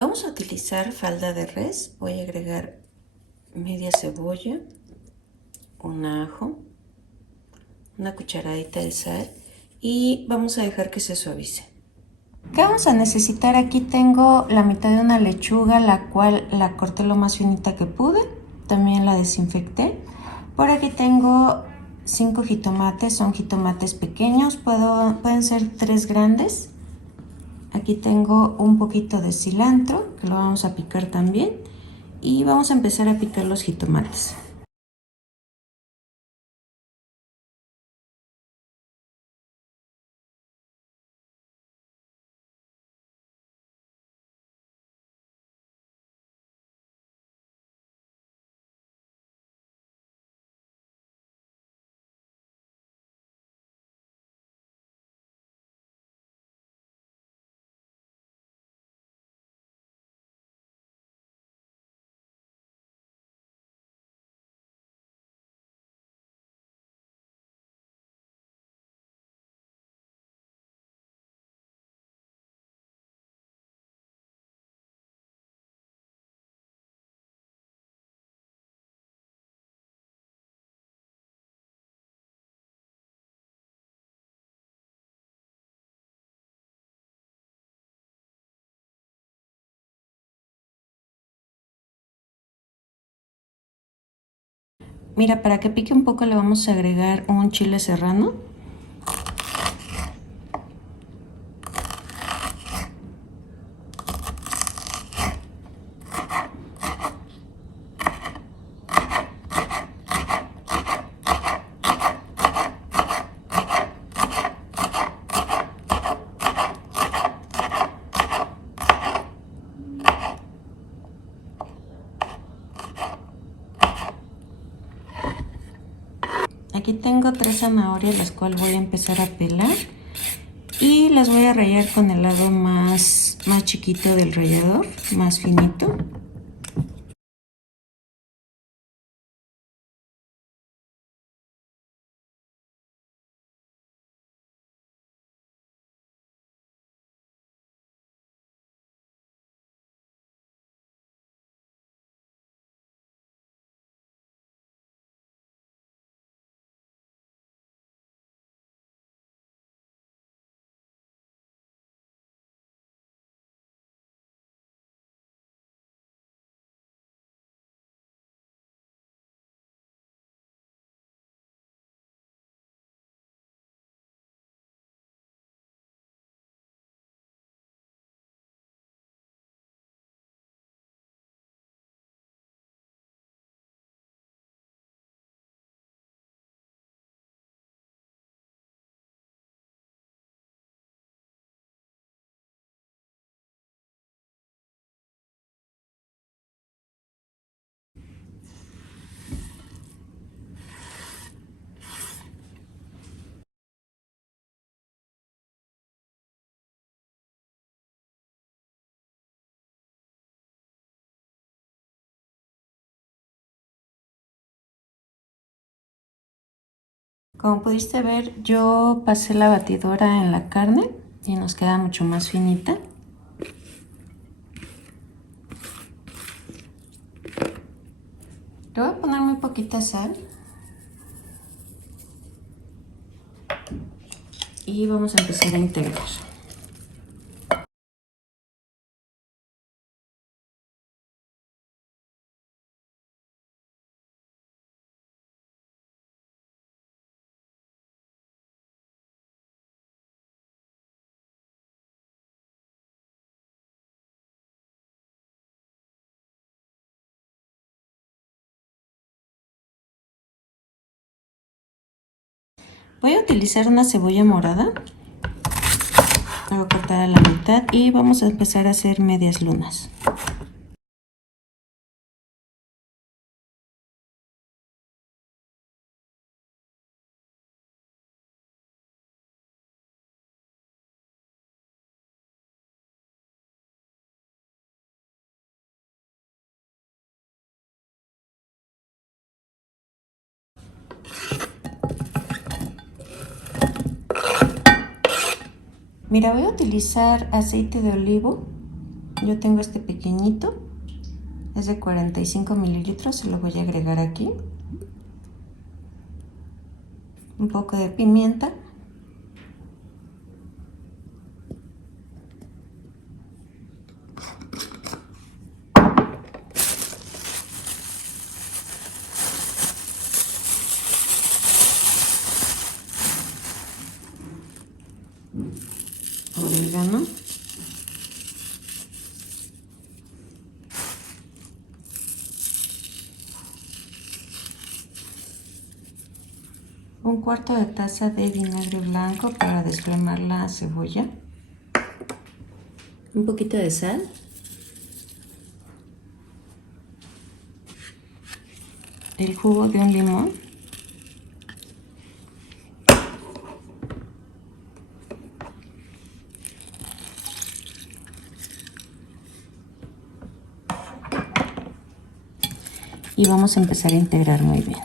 Vamos a utilizar falda de res. Voy a agregar media cebolla, un ajo, una cucharadita de sal y vamos a dejar que se suavice. ¿Qué vamos a necesitar? Aquí tengo la mitad de una lechuga, la cual la corté lo más finita que pude. También la desinfecté. Por aquí tengo 5 jitomates, son jitomates pequeños, pueden ser 3 grandes. Aquí tengo un poquito de cilantro, que lo vamos a picar también. Y vamos a empezar a picar los jitomates. Mira, para que pique un poco le vamos a agregar un chile serrano. Aquí tengo 3 zanahorias, las cuales voy a empezar a pelar. Y las voy a rallar con el lado más chiquito del rallador, más finito. Como pudiste ver, yo pasé la batidora en la carne y nos queda mucho más finita. Le voy a poner muy poquita sal. Y vamos a empezar a integrar. Voy a utilizar una cebolla morada. La voy a cortar a la mitad y vamos a empezar a hacer medias lunas. Mira, voy a utilizar aceite de olivo. Yo tengo este pequeñito, es de 45 mililitros, se lo voy a agregar aquí. Un poco de pimienta. Orégano. Un cuarto de taza de vinagre blanco para desflemar la cebolla. Un poquito de sal. El jugo de un limón. Y vamos a empezar a integrar muy bien.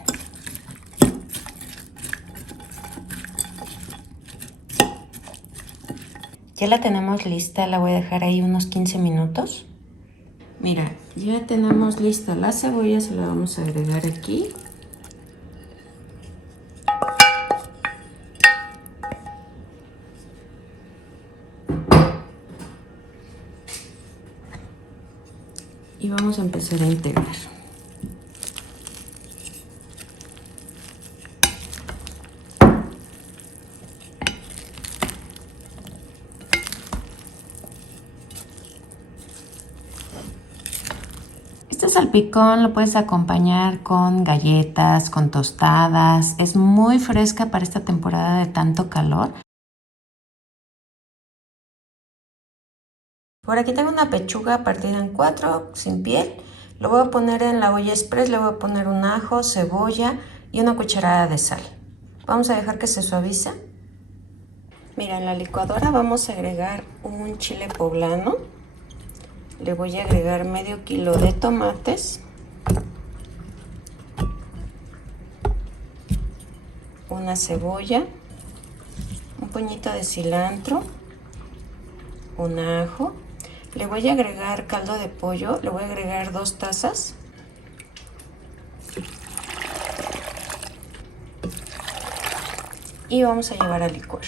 Ya la tenemos lista, la voy a dejar ahí unos 15 minutos. Mira, ya tenemos lista la cebolla, se la vamos a agregar aquí. Y vamos a empezar a integrar. Este salpicón lo puedes acompañar con galletas, con tostadas. Es muy fresca para esta temporada de tanto calor. Por aquí tengo una pechuga partida en 4, sin piel. Lo voy a poner en la olla express, le voy a poner un ajo, cebolla y una cucharada de sal. Vamos a dejar que se suavice. Mira, en la licuadora vamos a agregar un chile poblano. Le voy a agregar medio kilo de tomates, una cebolla, un puñito de cilantro, un ajo. Le voy a agregar caldo de pollo, le voy a agregar 2 tazas. Y vamos a llevar a licuar.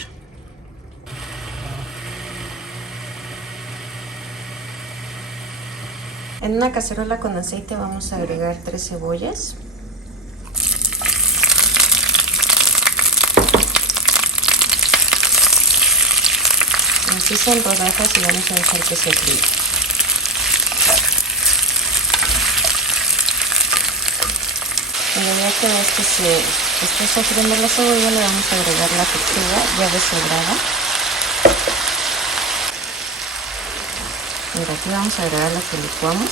En una cacerola con aceite vamos a agregar 3 cebollas. Así son rodajas y vamos a dejar que se fríe. Cuando ya que ves que se está sofriendo la cebolla, le vamos a agregar la pechuga ya deshebrada. Mira, aquí vamos a agregar la que licuamos.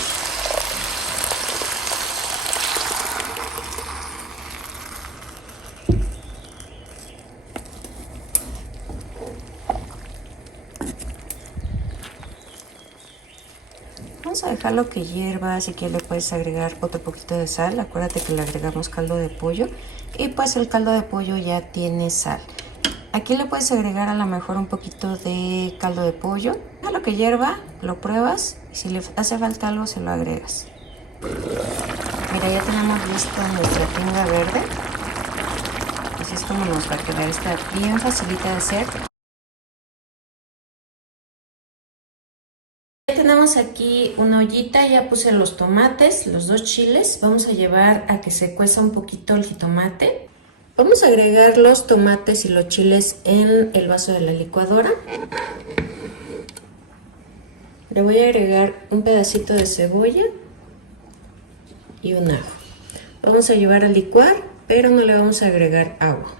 Vamos a dejarlo que hierva, si quieres le puedes agregar otro poquito de sal. Acuérdate que le agregamos caldo de pollo y pues el caldo de pollo ya tiene sal. Aquí le puedes agregar a lo mejor un poquito de caldo de pollo. Déjalo que hierva, lo pruebas y si le hace falta algo se lo agregas. Mira, ya tenemos listo nuestra tinga verde. Así es como nos va a quedar, está bien facilita de hacer. Ya tenemos aquí una ollita, ya puse los tomates, los 2 chiles. Vamos a llevar a que se cueza un poquito el jitomate. Vamos a agregar los tomates y los chiles en el vaso de la licuadora. Le voy a agregar un pedacito de cebolla y un ajo. Vamos a llevar a licuar, pero no le vamos a agregar agua.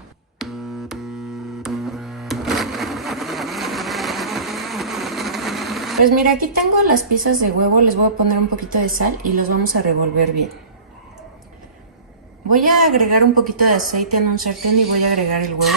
Pues mira, aquí tengo las piezas de huevo, les voy a poner un poquito de sal y los vamos a revolver bien. Voy a agregar un poquito de aceite en un sartén y voy a agregar el huevo.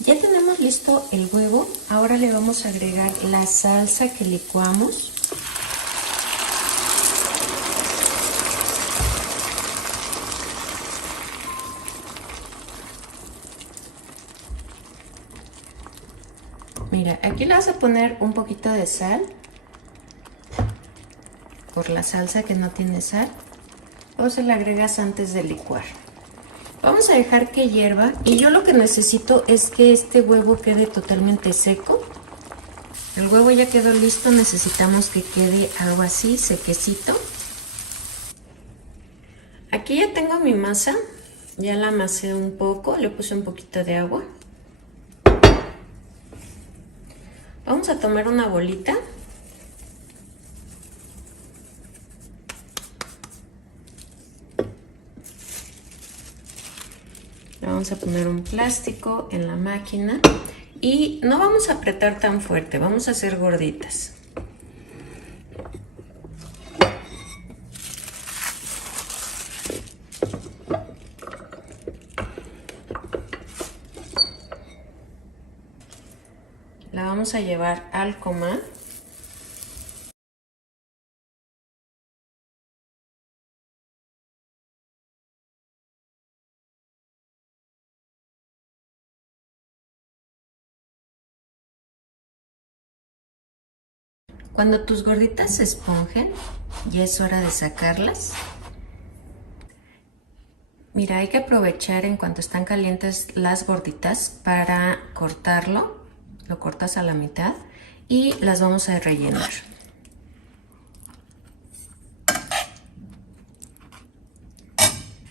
Ya tenemos listo el huevo, ahora le vamos a agregar la salsa que licuamos. Mira, aquí le vas a poner un poquito de sal por la salsa que no tiene sal, o se la agregas antes de licuar. Vamos a dejar que hierva y yo lo que necesito es que este huevo quede totalmente seco. El huevo ya quedó listo, necesitamos que quede algo así, sequecito. Aquí ya tengo mi masa, ya la amasé un poco, le puse un poquito de agua. Vamos a tomar una bolita. Le vamos a poner un plástico en la máquina y no vamos a apretar tan fuerte, vamos a hacer gorditas. La vamos a llevar al comal. Cuando tus gorditas se esponjen, ya es hora de sacarlas. Mira, hay que aprovechar en cuanto están calientes las gorditas para cortarlo. Lo cortas a la mitad y las vamos a rellenar.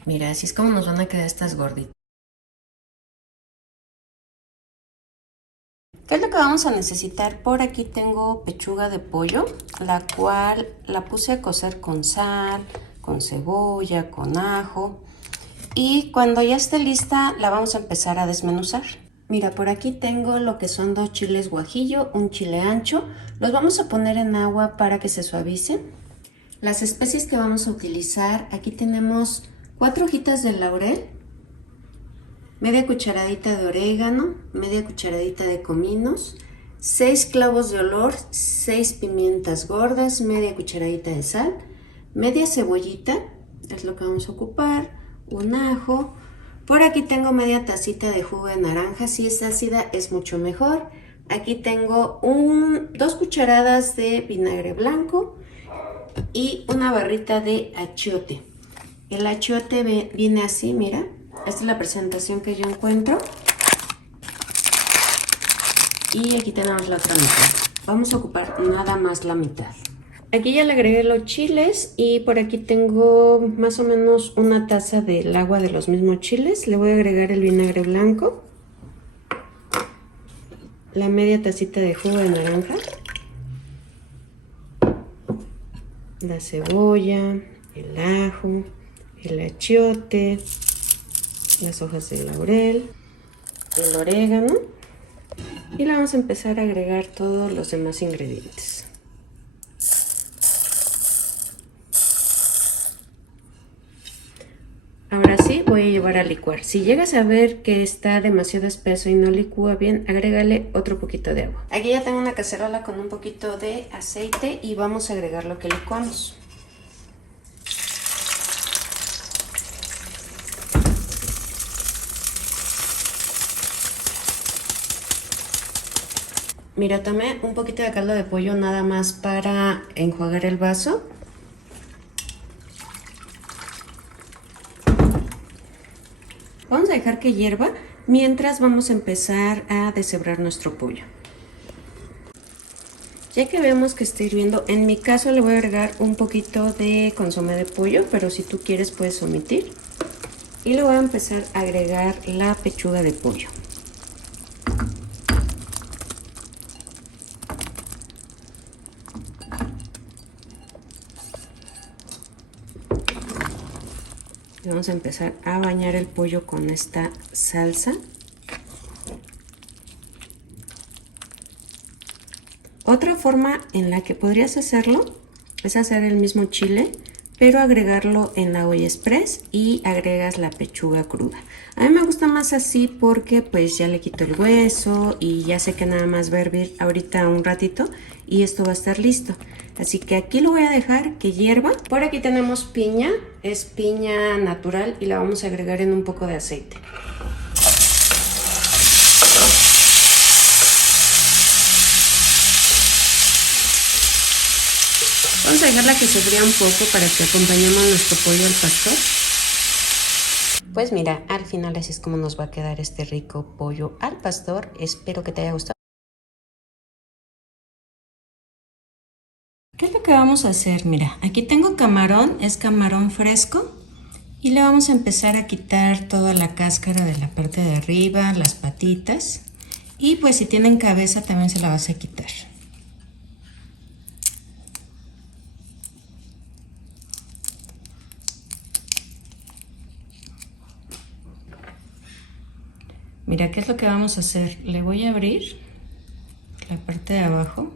Mira, así es como nos van a quedar estas gorditas. ¿Qué es lo que vamos a necesitar? Por aquí tengo pechuga de pollo, la cual la puse a cocer con sal, con cebolla, con ajo. Y cuando ya esté lista, la vamos a empezar a desmenuzar. Mira, por aquí tengo lo que son 2 chiles guajillo, un chile ancho. Los vamos a poner en agua para que se suavicen. Las especies que vamos a utilizar, aquí tenemos 4 hojitas de laurel, media cucharadita de orégano, media cucharadita de cominos, 6 clavos de olor, 6 pimientas gordas, media cucharadita de sal, media cebollita, es lo que vamos a ocupar, un ajo. Por aquí tengo media tacita de jugo de naranja, si es ácida es mucho mejor. Aquí tengo 2 cucharadas de vinagre blanco y una barrita de achiote. El achiote viene así, mira. Esta es la presentación que yo encuentro. Y aquí tenemos la otra mitad. Vamos a ocupar nada más la mitad. Aquí ya le agregué los chiles y por aquí tengo más o menos una taza del agua de los mismos chiles. Le voy a agregar el vinagre blanco, la media tacita de jugo de naranja, la cebolla, el ajo, el achiote, las hojas de laurel, el orégano y le vamos a empezar a agregar todos los demás ingredientes. Ahora sí voy a llevar a licuar. Si llegas a ver que está demasiado espeso y no licúa bien, agrégale otro poquito de agua. Aquí ya tengo una cacerola con un poquito de aceite y vamos a agregar lo que licuamos. Mira, tomé un poquito de caldo de pollo nada más para enjuagar el vaso. Vamos a dejar que hierva mientras vamos a empezar a deshebrar nuestro pollo. Ya que vemos que está hirviendo, en mi caso le voy a agregar un poquito de consomé de pollo, pero si tú quieres puedes omitir. Y le voy a empezar a agregar la pechuga de pollo. Vamos a empezar a bañar el pollo con esta salsa. Otra forma en la que podrías hacerlo es hacer el mismo chile, pero agregarlo en la olla express y agregas la pechuga cruda. A mí me gusta más así porque pues ya le quito el hueso y ya sé que nada más va a hervir ahorita un ratito y esto va a estar listo. Así que aquí lo voy a dejar que hierva. Por aquí tenemos piña, es piña natural y la vamos a agregar en un poco de aceite. Vamos a dejarla que se fría un poco para que acompañemos nuestro pollo al pastor. Pues mira, al final así es como nos va a quedar este rico pollo al pastor. Espero que te haya gustado. ¿Qué es lo que vamos a hacer? Mira, aquí tengo camarón, es camarón fresco. Y le vamos a empezar a quitar toda la cáscara de la parte de arriba, las patitas. Y pues si tienen cabeza también se la vas a quitar. Mira, ¿qué es lo que vamos a hacer? Le voy a abrir la parte de abajo.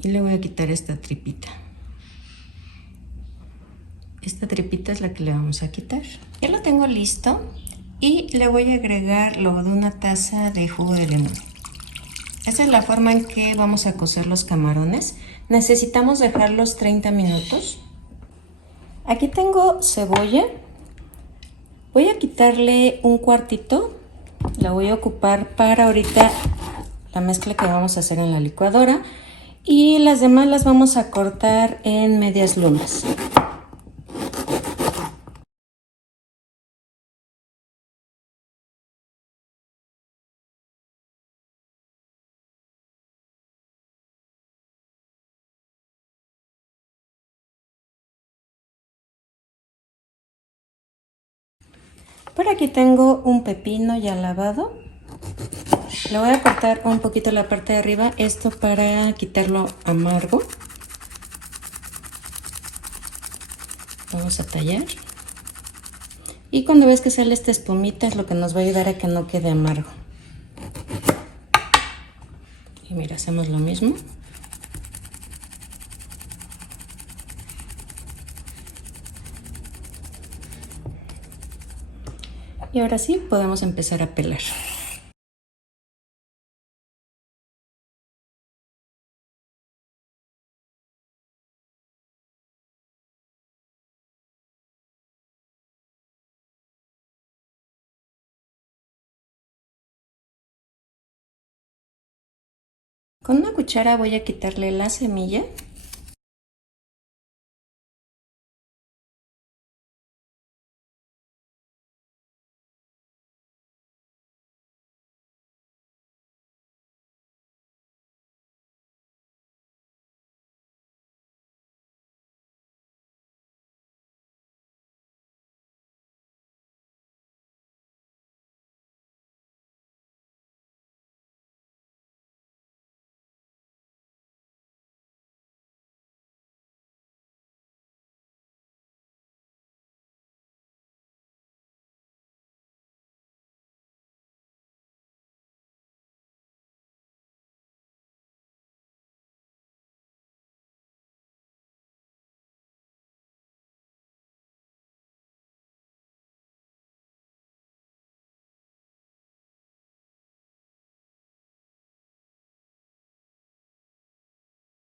Y le voy a quitar esta tripita. Esta tripita es la que le vamos a quitar. Ya lo tengo listo y le voy a agregar lo de una taza de jugo de limón. Esa es la forma en que vamos a cocer los camarones. Necesitamos dejarlos 30 minutos. Aquí tengo cebolla. Voy a quitarle un cuartito. La voy a ocupar para ahorita la mezcla que vamos a hacer en la licuadora. Y las demás las vamos a cortar en medias lunas. Por aquí tengo un pepino ya lavado. Le voy a cortar un poquito la parte de arriba, esto para quitarlo amargo. Vamos a tallar. Y cuando ves que sale esta espumita es lo que nos va a ayudar a que no quede amargo. Y mira, hacemos lo mismo. Y ahora sí podemos empezar a pelar. Con una cuchara voy a quitarle la semilla.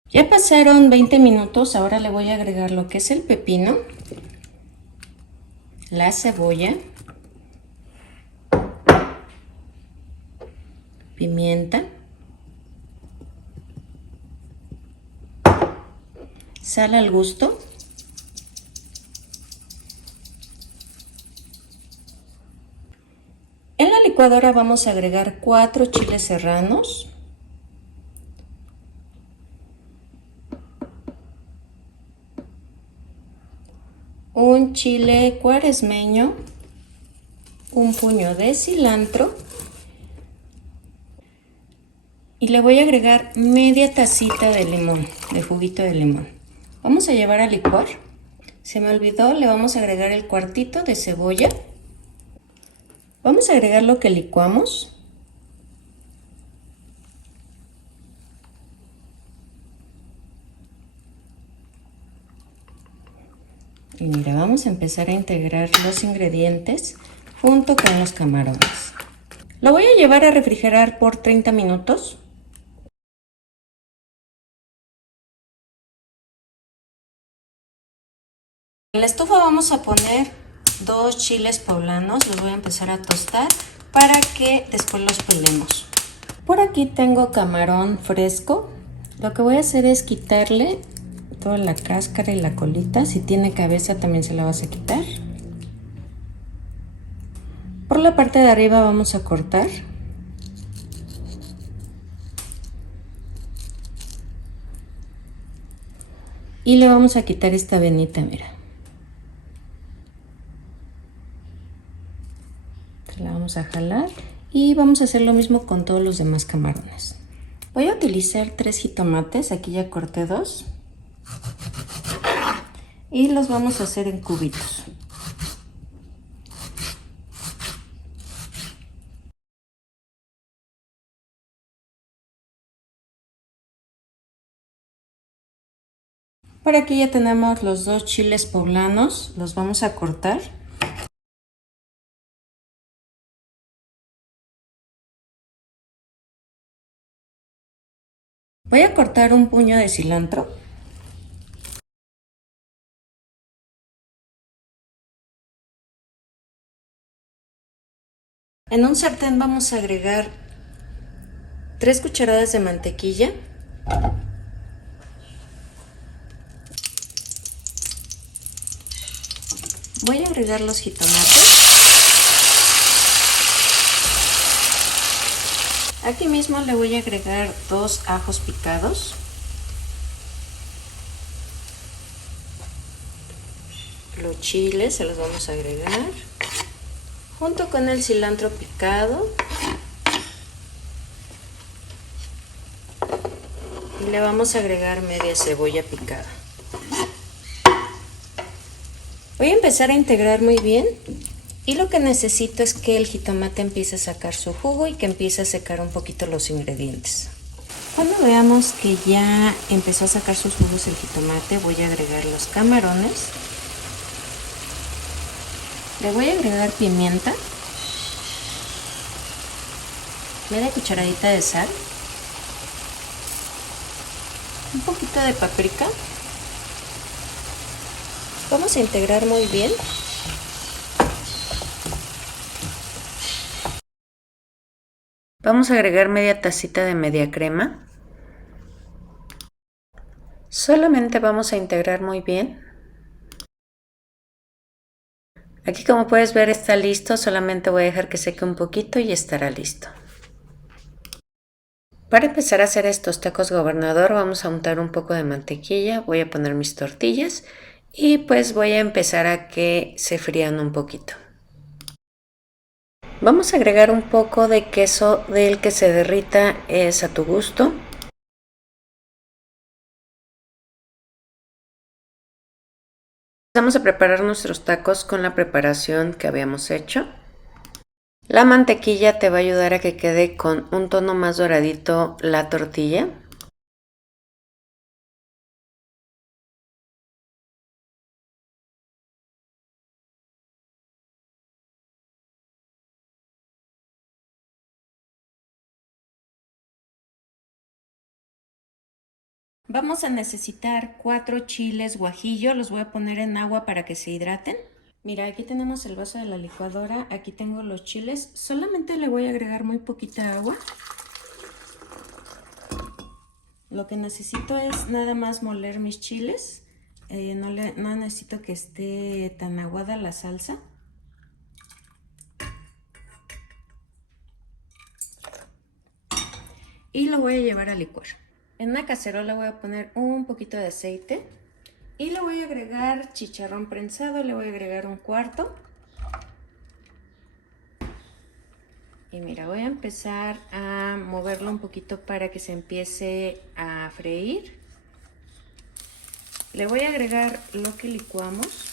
Ya pasaron 20 minutos, ahora le voy a agregar lo que es el pepino, la cebolla, pimienta, sal al gusto. En la licuadora vamos a agregar 4 chiles serranos, un chile cuaresmeño, un puño de cilantro y le voy a agregar media tacita de limón, de juguito de limón. Vamos a llevar a licuar. Se me olvidó, le vamos a agregar el cuartito de cebolla. Vamos a agregar lo que licuamos. Y mira, vamos a empezar a integrar los ingredientes junto con los camarones. Lo voy a llevar a refrigerar por 30 minutos. En la estufa vamos a poner 2 chiles poblanos, los voy a empezar a tostar para que después los pelemos. Por aquí tengo camarón fresco. Lo que voy a hacer es quitarle toda la cáscara y la colita. Si tiene cabeza también se la vas a quitar. Por la parte de arriba vamos a cortar. Y le vamos a quitar esta venita, mira. La vamos a jalar y vamos a hacer lo mismo con todos los demás camarones. Voy a utilizar 3 jitomates, aquí ya corté 2. Y los vamos a hacer en cubitos. Por aquí ya tenemos los 2 chiles poblanos, los vamos a cortar. Voy a cortar un puño de cilantro. En un sartén vamos a agregar 3 cucharadas de mantequilla. Voy a agregar los jitomates. Aquí mismo le voy a agregar 2 ajos picados. Los chiles se los vamos a agregar junto con el cilantro picado. Y le vamos a agregar media cebolla picada. Voy a empezar a integrar muy bien. Y lo que necesito es que el jitomate empiece a sacar su jugo y que empiece a secar un poquito los ingredientes. Cuando veamos que ya empezó a sacar sus jugos el jitomate, voy a agregar los camarones. Le voy a agregar pimienta, media cucharadita de sal, un poquito de paprika. Vamos a integrar muy bien. Vamos a agregar media tacita de media crema. Solamente vamos a integrar muy bien. Aquí, como puedes ver, está listo. Solamente voy a dejar que seque un poquito y estará listo. Para empezar a hacer estos tacos gobernador vamos a untar un poco de mantequilla. Voy a poner mis tortillas y pues voy a empezar a que se frían un poquito. Vamos a agregar un poco de queso del que se derrita, es a tu gusto. Vamos a preparar nuestros tacos con la preparación que habíamos hecho. La mantequilla te va a ayudar a que quede con un tono más doradito la tortilla. Vamos a necesitar 4 chiles guajillo, los voy a poner en agua para que se hidraten. Mira, aquí tenemos el vaso de la licuadora, aquí tengo los chiles, solamente le voy a agregar muy poquita agua. Lo que necesito es nada más moler mis chiles, no necesito que esté tan aguada la salsa. Y lo voy a llevar a licuar. En una cacerola voy a poner un poquito de aceite y le voy a agregar chicharrón prensado, le voy a agregar un cuarto. Y mira, voy a empezar a moverlo un poquito para que se empiece a freír. Le voy a agregar lo que licuamos.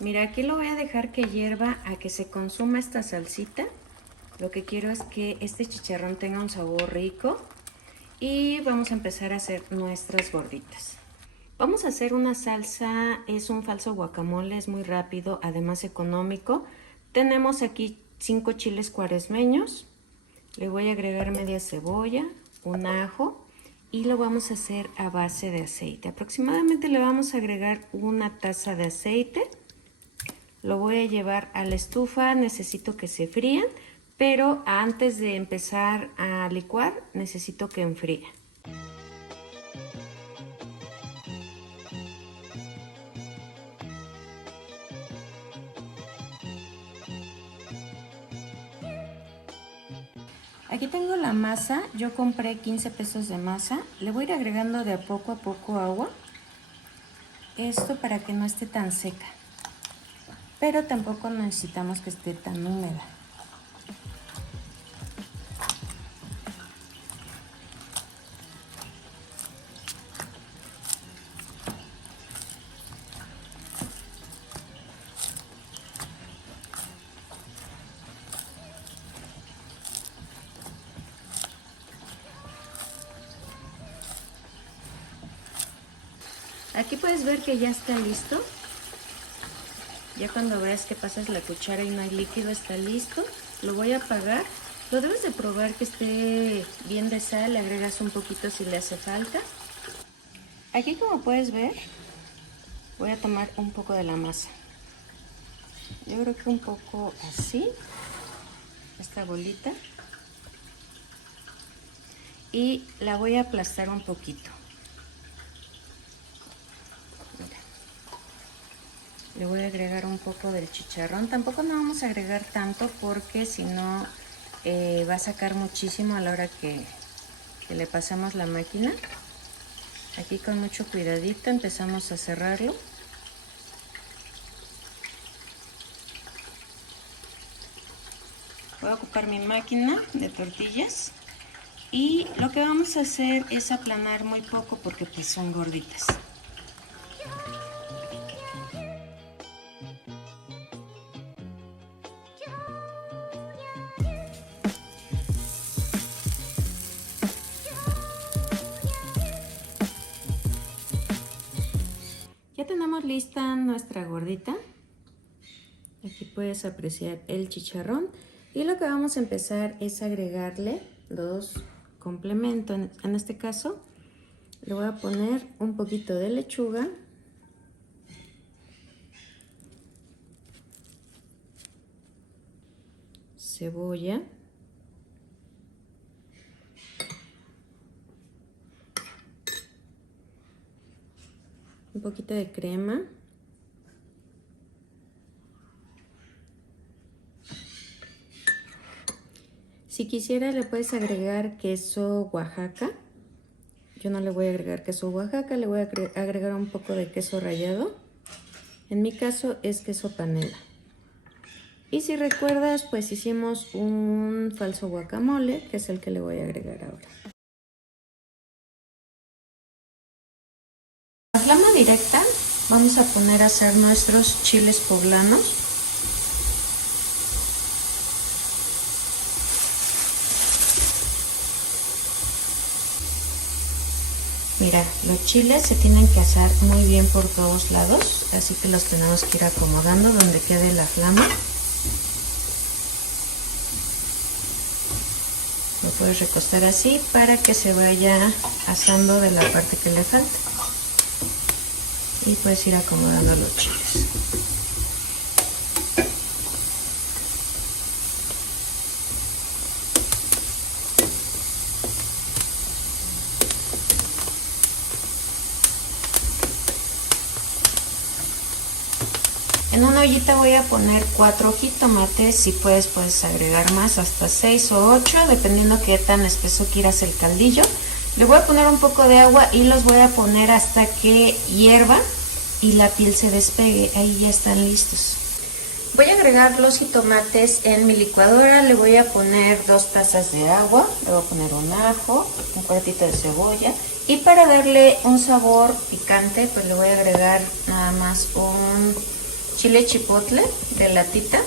Mira, aquí lo voy a dejar que hierva a que se consuma esta salsita. Lo que quiero es que este chicharrón tenga un sabor rico. Y vamos a empezar a hacer nuestras gorditas. Vamos a hacer una salsa, es un falso guacamole, es muy rápido, además económico. Tenemos aquí 5 chiles cuaresmeños, Le voy a agregar media cebolla, un ajo y lo vamos a hacer a base de aceite. Aproximadamente le vamos a agregar una taza de aceite. Lo voy a llevar a la estufa, necesito que se frían, pero antes de empezar a licuar necesito que enfríe. Aquí tengo la masa, yo compré 15 pesos de masa, le voy a ir agregando de a poco agua, esto para que no esté tan seca, pero tampoco necesitamos que esté tan húmeda. Aquí puedes ver que ya está listo. Ya cuando veas que pasas la cuchara y no hay líquido, está listo. Lo voy a apagar. Lo debes de probar que esté bien de sal. Le agregas un poquito si le hace falta. Aquí, como puedes ver, voy a tomar un poco de la masa. Yo creo que un poco así, esta bolita. Y la voy a aplastar un poquito. Le voy a agregar un poco del chicharrón. Tampoco no vamos a agregar tanto porque si no va a sacar muchísimo a la hora que le pasamos la máquina. Aquí con mucho cuidadito empezamos a cerrarlo. Voy a ocupar mi máquina de tortillas y lo que vamos a hacer es aplanar muy poco porque pues son gorditas. Ya tenemos lista nuestra gordita. Aquí puedes apreciar el chicharrón. Y lo que vamos a empezar es agregarle los complementos. En este caso, le voy a poner un poquito de lechuga. Cebolla. Un poquito de crema. Si quisiera le puedes agregar queso Oaxaca. Yo no le voy a agregar queso Oaxaca, le voy a agregar un poco de queso rallado. En mi caso es queso panela. Y si recuerdas, pues hicimos un falso guacamole, que es el que le voy a agregar ahora. A flama directa vamos a poner a hacer nuestros chiles poblanos. Mira, los chiles se tienen que asar muy bien por todos lados, así que los tenemos que ir acomodando donde quede la flama. Lo puedes recostar así para que se vaya asando de la parte que le falta. Y puedes ir acomodando los chiles. En una ollita voy a poner 4 jitomates, si puedes agregar más, hasta 6 o 8, dependiendo qué tan espeso quieras el caldillo. Le voy a poner un poco de agua y los voy a poner hasta que hierva y la piel se despegue. Ahí ya están listos. Voy a agregar los jitomates en mi licuadora, le voy a poner 2 tazas de agua, le voy a poner un ajo, un cuartito de cebolla y para darle un sabor picante pues le voy a agregar nada más un chile chipotle de latita.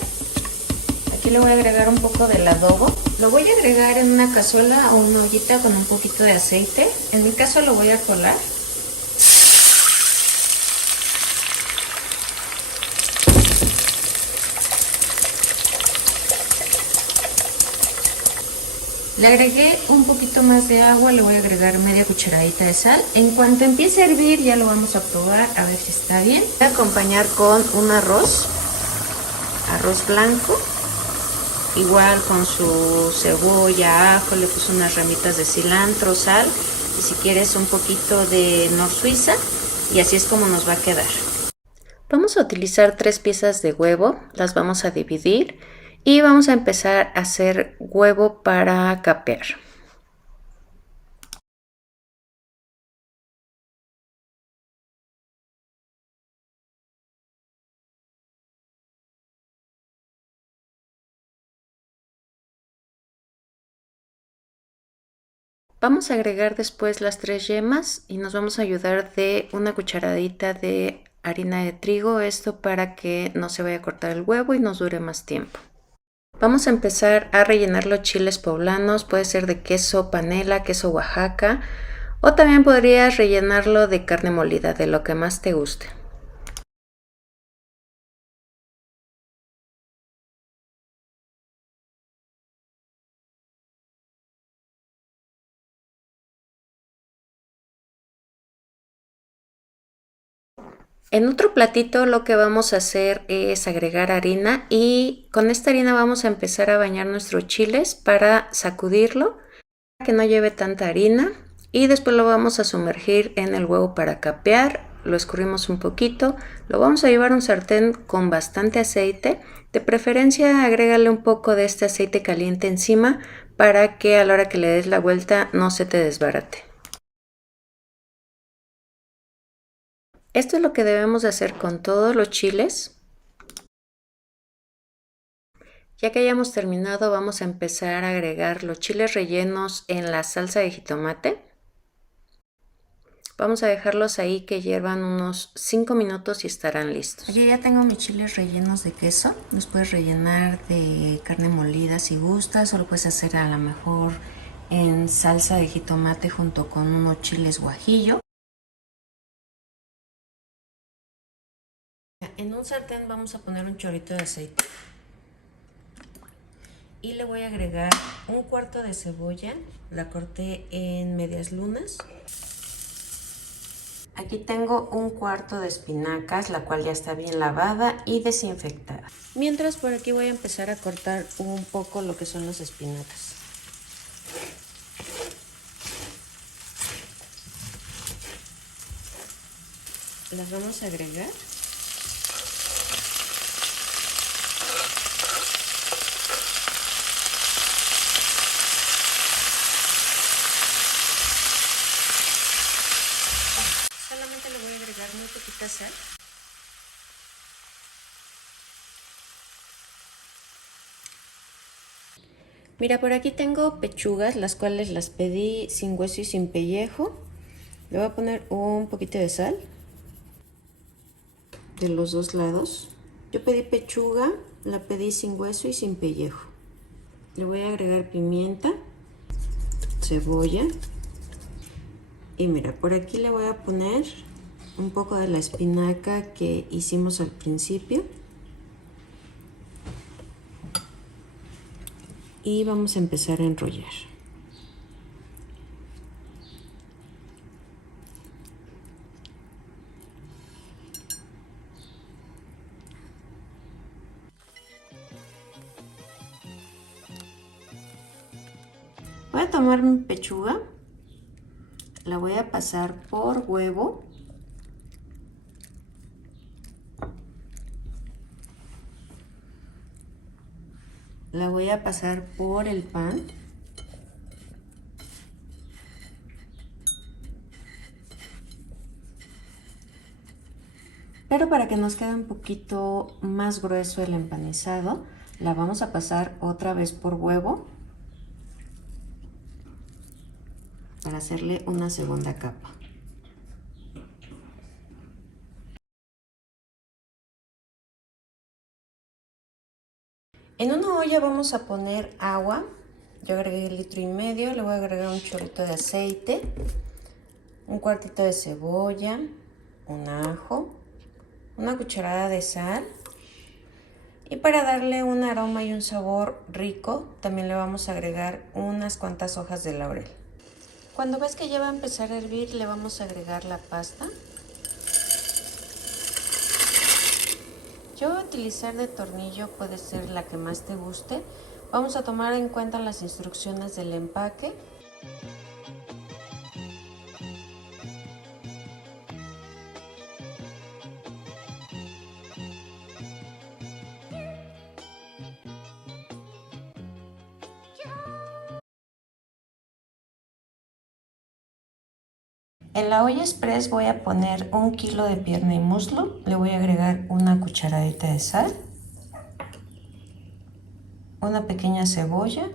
Aquí le voy a agregar un poco del adobo. Lo voy a agregar en una cazuela o una ollita con un poquito de aceite. En mi caso lo voy a colar. Le agregué un poquito más de agua, le voy a agregar media cucharadita de sal. En cuanto empiece a hervir ya lo vamos a probar a ver si está bien. Voy a acompañar con un arroz blanco, igual con su cebolla, ajo, le puse unas ramitas de cilantro, sal y si quieres un poquito de nor suiza, y así es como nos va a quedar. Vamos a utilizar 3 piezas de huevo, las vamos a dividir y vamos a empezar a hacer huevo para capear. Vamos a agregar después las 3 yemas y nos vamos a ayudar de una cucharadita de harina de trigo, esto para que no se vaya a cortar el huevo y nos dure más tiempo. Vamos a empezar a rellenar los chiles poblanos, puede ser de queso panela, queso Oaxaca, o también podrías rellenarlo de carne molida, de lo que más te guste. En otro platito lo que vamos a hacer es agregar harina y con esta harina vamos a empezar a bañar nuestros chiles para sacudirlo, para que no lleve tanta harina, y después lo vamos a sumergir en el huevo para capear. Lo escurrimos un poquito, lo vamos a llevar a un sartén con bastante aceite, de preferencia agrégale un poco de este aceite caliente encima para que a la hora que le des la vuelta no se te desbarate. Esto es lo que debemos de hacer con todos los chiles. Ya que hayamos terminado, vamos a empezar a agregar los chiles rellenos en la salsa de jitomate. Vamos a dejarlos ahí que hiervan unos 5 minutos y estarán listos. Aquí ya tengo mis chiles rellenos de queso. Los puedes rellenar de carne molida si gustas, o lo puedes hacer a lo mejor en salsa de jitomate junto con unos chiles guajillo. En un sartén vamos a poner un chorrito de aceite y le voy a agregar un cuarto de cebolla, la corté en medias lunas. Aquí tengo un cuarto de espinacas, la cual ya está bien lavada y desinfectada. Mientras, por aquí voy a empezar a cortar un poco lo que son las espinacas. Las vamos a agregar. Solamente le voy a agregar muy poquita sal. Mira, por aquí tengo pechugas, las cuales las pedí sin hueso y sin pellejo. Le voy a poner un poquito de sal de los dos lados. Yo pedí pechuga, la pedí sin hueso y sin pellejo. Le voy a agregar pimienta, cebolla. Y mira, por aquí le voy a poner un poco de la espinaca que hicimos al principio. Y vamos a empezar a enrollar. Voy a tomar mi pechuga, la voy a pasar por huevo. La voy a pasar por el pan. Pero para que nos quede un poquito más grueso el empanizado, la vamos a pasar otra vez por huevo para hacerle una segunda capa. En una olla vamos a poner agua. Yo agregué 1,5 litros, le voy a agregar un chorrito de aceite, un cuartito de cebolla, un ajo, una cucharada de sal Y para darle un aroma y un sabor rico, también le vamos a agregar unas cuantas hojas de laurel. Cuando ves que ya va a empezar a hervir, le vamos a agregar la pasta. Yo voy a utilizar de tornillo, puede ser la que más te guste. Vamos a tomar en cuenta las instrucciones del empaque. En la olla express voy a poner 1 kilo de pierna y muslo. Le voy a agregar una cucharadita de sal, una pequeña cebolla,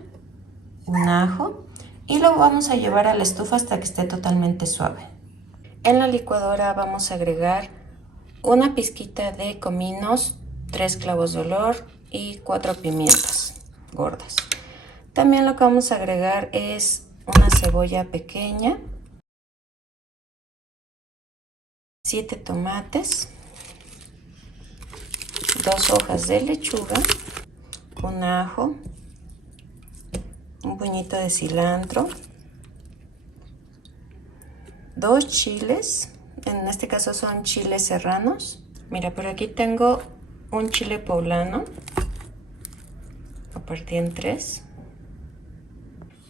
un ajo y lo vamos a llevar a la estufa hasta que esté totalmente suave. En la licuadora vamos a agregar una pizquita de cominos, 3 clavos de olor y 4 pimientas gordas. También lo que vamos a agregar es una cebolla pequeña, 7 tomates, 2 hojas de lechuga, un ajo, un puñito de cilantro, 2 chiles, en este caso son chiles serranos. Mira, por aquí tengo un chile poblano, lo partí en 3.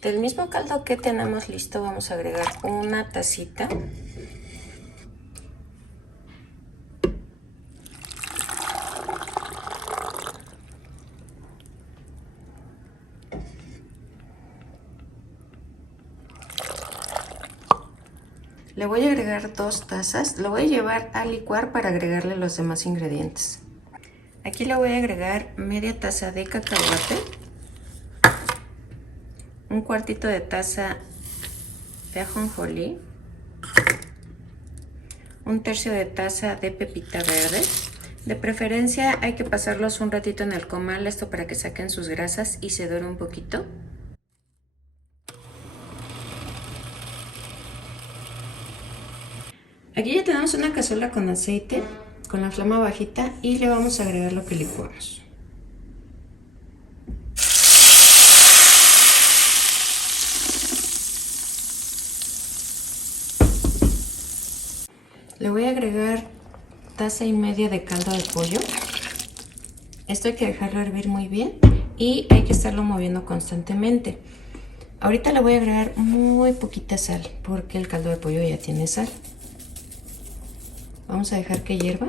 Del mismo caldo que tenemos listo vamos a agregar una tacita. Le voy a agregar 2 tazas, lo voy a llevar a licuar para agregarle los demás ingredientes. Aquí le voy a agregar media taza de cacahuate, un cuartito de taza de ajonjolí, un tercio de taza de pepita verde. De preferencia hay que pasarlos un ratito en el comal, esto para que saquen sus grasas y se dore un poquito. Aquí ya tenemos una cazuela con aceite, con la flama bajita y le vamos a agregar lo que licuamos. Le voy a agregar taza y media de caldo de pollo. Esto hay que dejarlo hervir muy bien y hay que estarlo moviendo constantemente. Ahorita le voy a agregar muy poquita sal porque el caldo de pollo ya tiene sal. Vamos a dejar que hierva.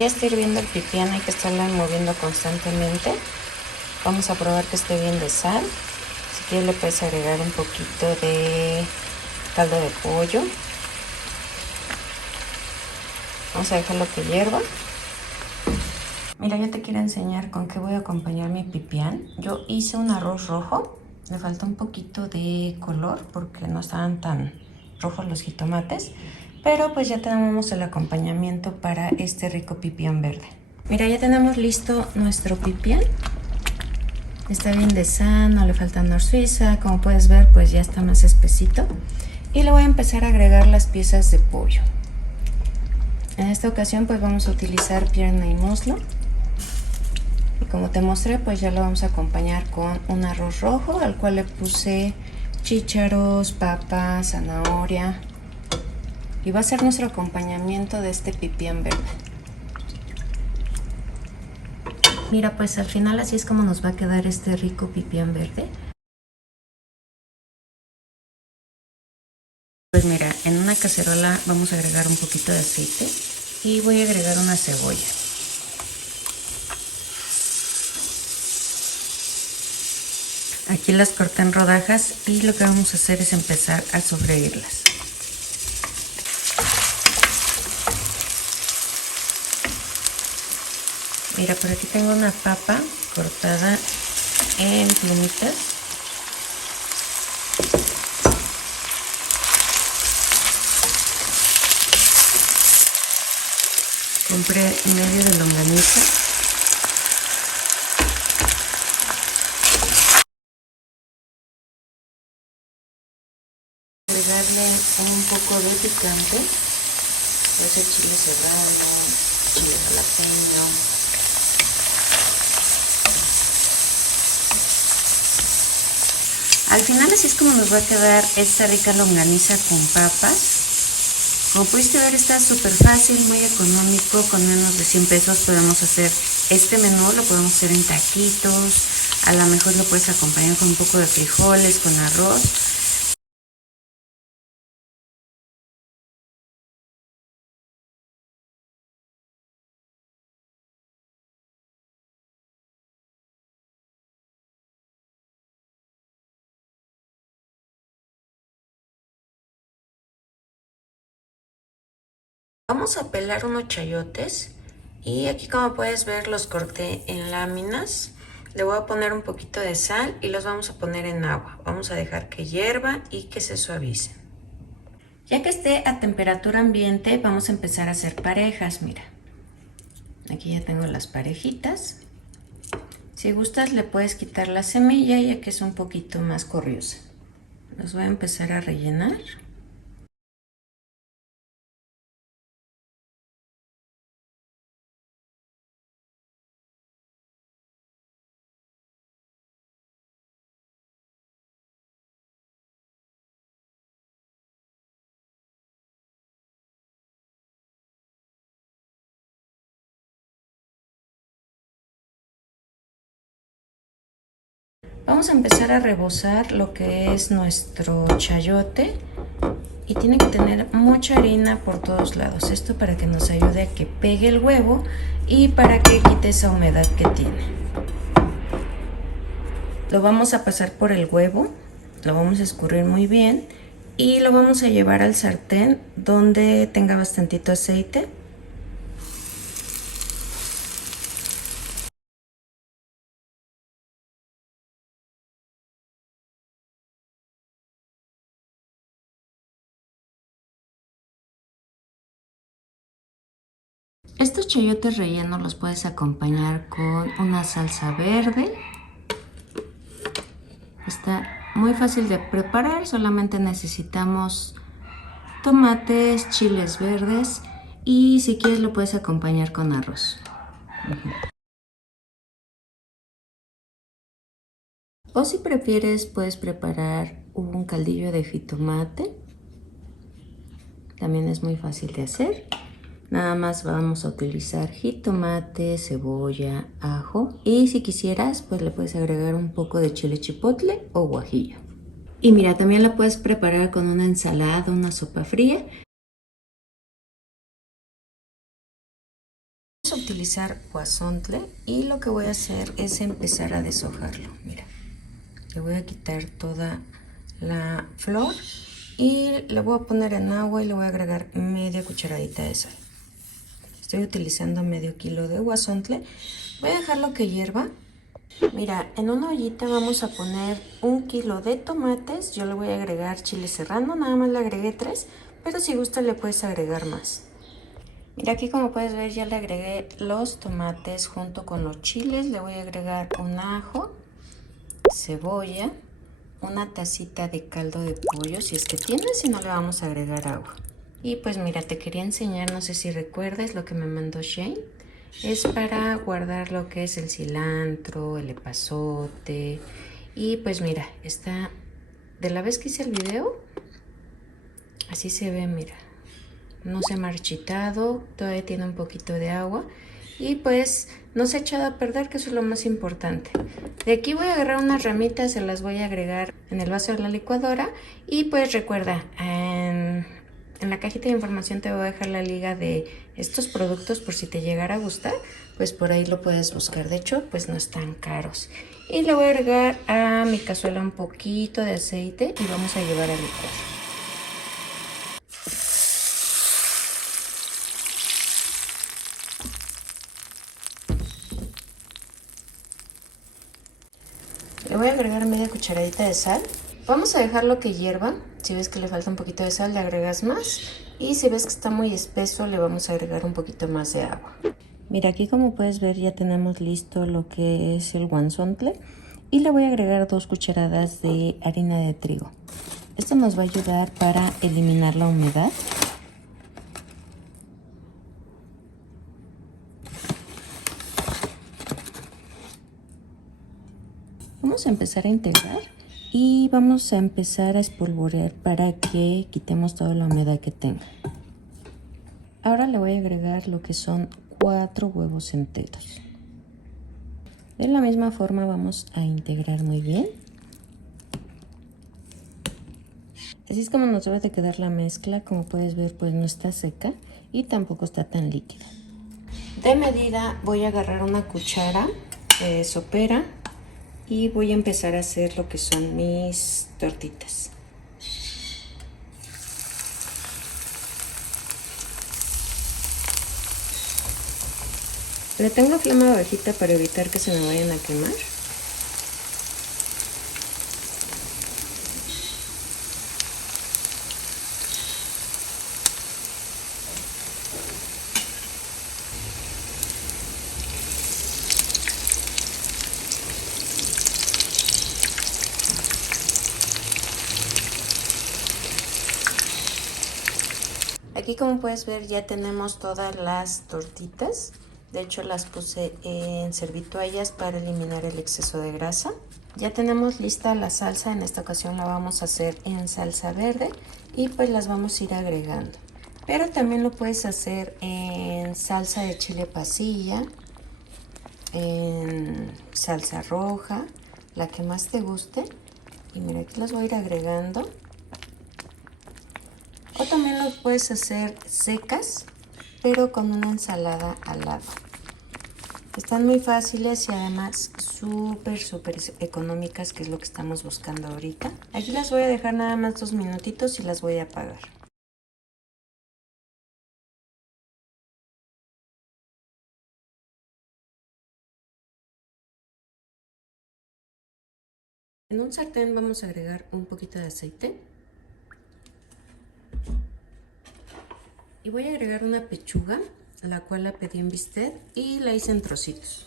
Ya está hirviendo el pipián, hay que estarlo moviendo constantemente. Vamos a probar que esté bien de sal. Si quieres le puedes agregar un poquito de caldo de pollo. Vamos a dejarlo que hierva. Mira, yo te quiero enseñar con qué voy a acompañar mi pipián. Yo hice un arroz rojo. Le falta un poquito de color porque no estaban tan rojos los jitomates. Pero pues ya tenemos el acompañamiento para este rico pipián verde. Mira, ya tenemos listo nuestro pipián. Está bien de sal, no le falta nor suiza. Como puedes ver, pues ya está más espesito. Y le voy a empezar a agregar las piezas de pollo. En esta ocasión pues vamos a utilizar pierna y muslo. Y como te mostré, pues ya lo vamos a acompañar con un arroz rojo al cual le puse chícharos, papa, zanahoria. Y va a ser nuestro acompañamiento de este pipián verde. Mira, pues al final así es como nos va a quedar este rico pipián verde. Pues mira, en una cacerola vamos a agregar un poquito de aceite y voy a agregar una cebolla. Aquí las corté en rodajas y lo que vamos a hacer es empezar a sofreírlas. Mira, por aquí tengo una papa cortada en plumitas. Compré medio de longaniza. Agregarle un poco de picante, puede ser chile serrano, chile jalapeño. Al final así es como nos va a quedar esta rica longaniza con papas. Como pudiste ver, está súper fácil, muy económico, con menos de 100 pesos podemos hacer este menú. Lo podemos hacer en taquitos, a lo mejor lo puedes acompañar con un poco de frijoles, con arroz. Vamos a pelar unos chayotes y aquí, como puedes ver, los corté en láminas. Le voy a poner un poquito de sal y los vamos a poner en agua. Vamos a dejar que hierva y que se suavicen. Ya que esté a temperatura ambiente, vamos a empezar a hacer parejas. Mira, aquí ya tengo las parejitas. Si gustas, le puedes quitar la semilla, ya que es un poquito más corriosa. Los voy a empezar a rellenar. Vamos a empezar a rebozar lo que es nuestro chayote y tiene que tener mucha harina por todos lados. Esto para que nos ayude a que pegue el huevo y para que quite esa humedad que tiene. Lo vamos a pasar por el huevo, lo vamos a escurrir muy bien y lo vamos a llevar al sartén donde tenga bastantito aceite. Estos chayotes rellenos los puedes acompañar con una salsa verde. Está muy fácil de preparar, solamente necesitamos tomates, chiles verdes y si quieres lo puedes acompañar con arroz. O si prefieres puedes preparar un caldillo de jitomate. También es muy fácil de hacer. Nada más vamos a utilizar jitomate, cebolla, ajo y si quisieras pues le puedes agregar un poco de chile chipotle o guajillo. Y mira, también la puedes preparar con una ensalada, una sopa fría. Vamos a utilizar guasontle y lo que voy a hacer es empezar a deshojarlo. Mira, le voy a quitar toda la flor y le voy a poner en agua y le voy a agregar media cucharadita de sal. Estoy utilizando medio kilo de guasontle. Voy a dejarlo que hierva. Mira, en una ollita vamos a poner 1 kilo de tomates. Yo le voy a agregar chile serrano, nada más le agregué 3, pero si gusta le puedes agregar más. Mira, aquí como puedes ver ya le agregué los tomates junto con los chiles. Le voy a agregar un ajo, cebolla, una tacita de caldo de pollo si es que tienes, si no le vamos a agregar agua. Y pues mira, te quería enseñar, no sé si recuerdes lo que me mandó Shane. Es para guardar lo que es el cilantro, el epazote. Y pues mira, está de la vez que hice el video, así se ve, mira. No se ha marchitado, todavía tiene un poquito de agua y pues no se ha echado a perder, que eso es lo más importante. De aquí voy a agarrar unas ramitas, se las voy a agregar en el vaso de la licuadora y pues recuerda, en la cajita de información te voy a dejar la liga de estos productos por si te llegara a gustar, pues por ahí lo puedes buscar. De hecho, pues no están caros. Y le voy a agregar a mi cazuela un poquito de aceite y vamos a llevar a licuar. Le voy a agregar media cucharadita de sal. Vamos a dejarlo que hierva. Si ves que le falta un poquito de sal, le agregas más. Y si ves que está muy espeso, le vamos a agregar un poquito más de agua. Mira, aquí como puedes ver ya tenemos listo lo que es el guansontle. Y le voy a agregar 2 cucharadas de harina de trigo. Esto nos va a ayudar para eliminar la humedad. Vamos a empezar a integrar y vamos a empezar a espolvorear para que quitemos toda la humedad que tenga. Ahora le voy a agregar lo que son 4 huevos enteros. De la misma forma vamos a integrar muy bien. Así es como nos va a quedar la mezcla. Como puedes ver, pues no está seca y tampoco está tan líquida. De medida voy a agarrar una cuchara sopera y voy a empezar a hacer lo que son mis tortitas. Le tengo flama bajita para evitar que se me vayan a quemar. Aquí, como puedes ver, ya tenemos todas las tortitas. De hecho, las puse en servitoallas para eliminar el exceso de grasa. Ya tenemos lista la salsa. En esta ocasión la vamos a hacer en salsa verde y pues las vamos a ir agregando. Pero también lo puedes hacer en salsa de chile pasilla, en salsa roja, la que más te guste. Y mira, aquí las voy a ir agregando. O también los puedes hacer secas, pero con una ensalada al lado. Están muy fáciles y además súper económicas, que es lo que estamos buscando ahorita. Aquí las voy a dejar nada más 2 minutitos y las voy a apagar. En un sartén vamos a agregar un poquito de aceite. Y voy a agregar una pechuga, la cual la pedí en bistec y la hice en trocitos.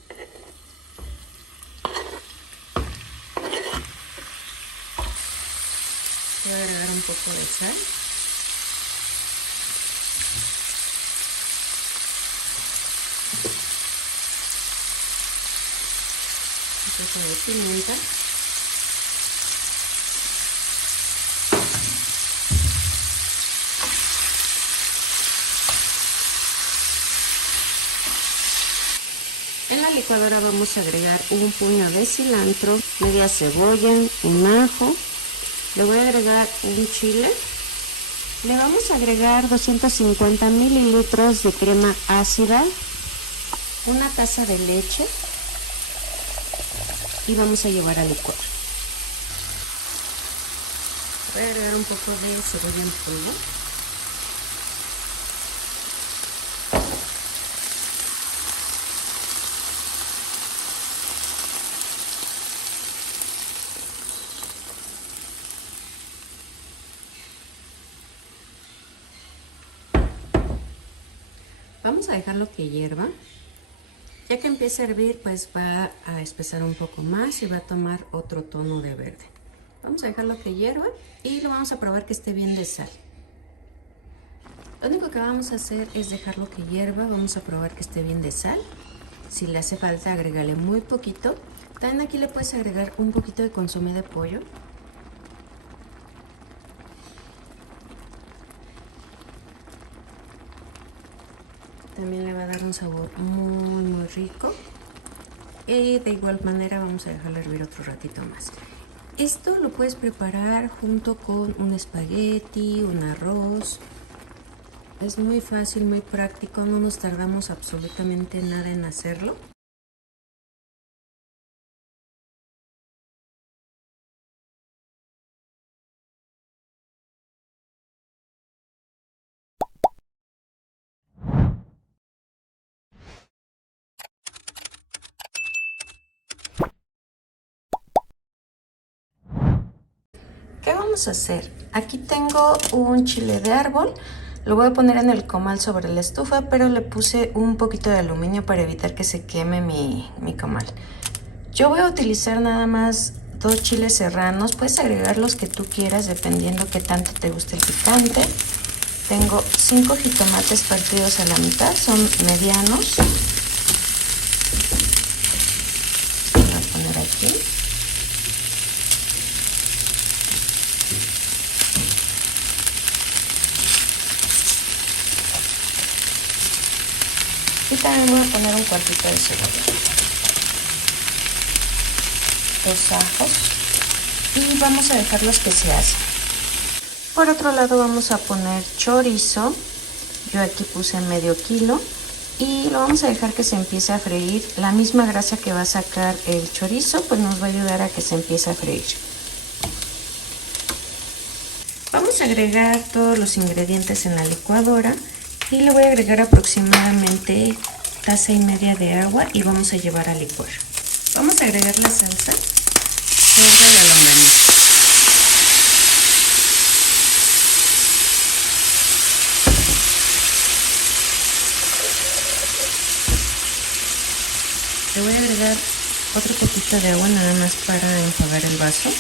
Voy a agregar un poco de sal. Un poco de pimienta. En la licuadora vamos a agregar un puño de cilantro, media cebolla, un ajo. Le voy a agregar un chile. Le vamos a agregar 250 mililitros de crema ácida, una taza de leche y vamos a llevar a licuar. Voy a agregar un poco de cebolla en polvo. Vamos a dejarlo que hierva. Ya que empiece a hervir, pues va a espesar un poco más y va a tomar otro tono de verde. Vamos a dejarlo que hierva y lo vamos a probar que esté bien de sal. Lo único que vamos a hacer es dejarlo que hierva. Vamos a probar que esté bien de sal. Si le hace falta, agrégale muy poquito. También aquí le puedes agregar un poquito de consomé de pollo. También le va a dar un sabor muy rico. Y de igual manera vamos a dejarlo hervir otro ratito más. Esto lo puedes preparar junto con un espagueti, un arroz. Es muy fácil, muy práctico, no nos tardamos absolutamente nada en hacerlo. ¿Qué vamos a hacer? Aquí tengo un chile de árbol. Lo voy a poner en el comal sobre la estufa, pero le puse un poquito de aluminio para evitar que se queme mi comal. Yo voy a utilizar nada más 2 chiles serranos. Puedes agregar los que tú quieras dependiendo qué tanto te guste el picante. Tengo 5 jitomates partidos a la mitad, son medianos. Voy a poner aquí. Y también voy a poner un cuartito de cebolla, 2 ajos y vamos a dejarlos que se hacen. Por otro lado vamos a poner chorizo, yo aquí puse medio kilo y lo vamos a dejar que se empiece a freír. La misma grasa que va a sacar el chorizo pues nos va a ayudar a que se empiece a freír. Vamos a agregar todos los ingredientes en la licuadora y le voy a agregar aproximadamente 1,5 tazas de agua y vamos a llevar a licuar. Vamos a agregar la salsa sobre la longaniza. Le voy a agregar otro poquito de agua nada más para enjuagar el vaso.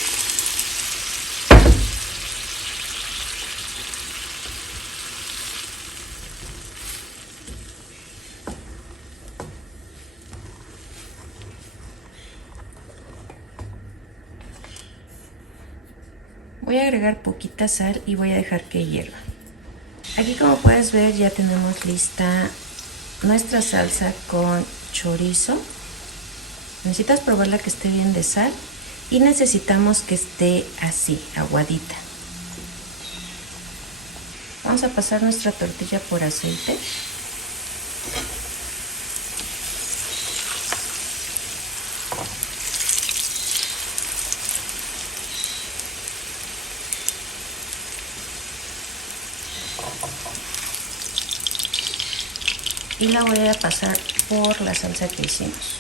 Voy a agregar poquita sal y voy a dejar que hierva. Aquí, como puedes ver, ya tenemos lista nuestra salsa con chorizo. Necesitas probarla que esté bien de sal y necesitamos que esté así, aguadita. Vamos a pasar nuestra tortilla por aceite. Y la voy a pasar por la salsa que hicimos.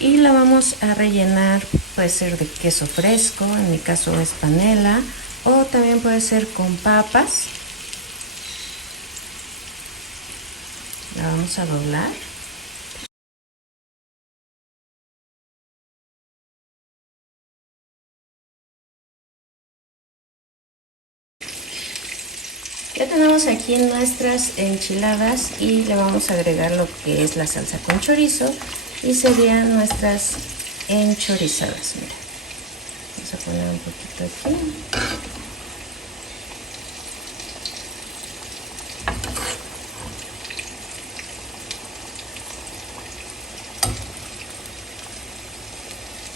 Y la vamos a rellenar, puede ser de queso fresco, en mi caso es panela, o también puede ser con papas. La vamos a doblar. Ya tenemos aquí nuestras enchiladas y le vamos a agregar lo que es la salsa con chorizo y serían nuestras enchorizadas. Mira, vamos a poner un poquito aquí.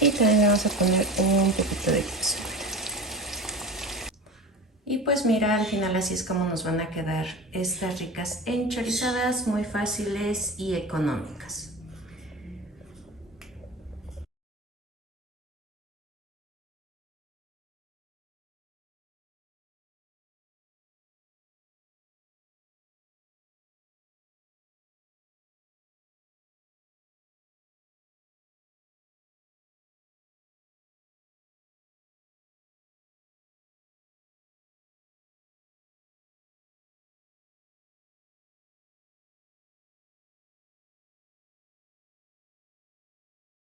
Y también le vamos a poner un poquito de queso. Y pues mira, al final así es como nos van a quedar estas ricas enchorizadas, muy fáciles y económicas.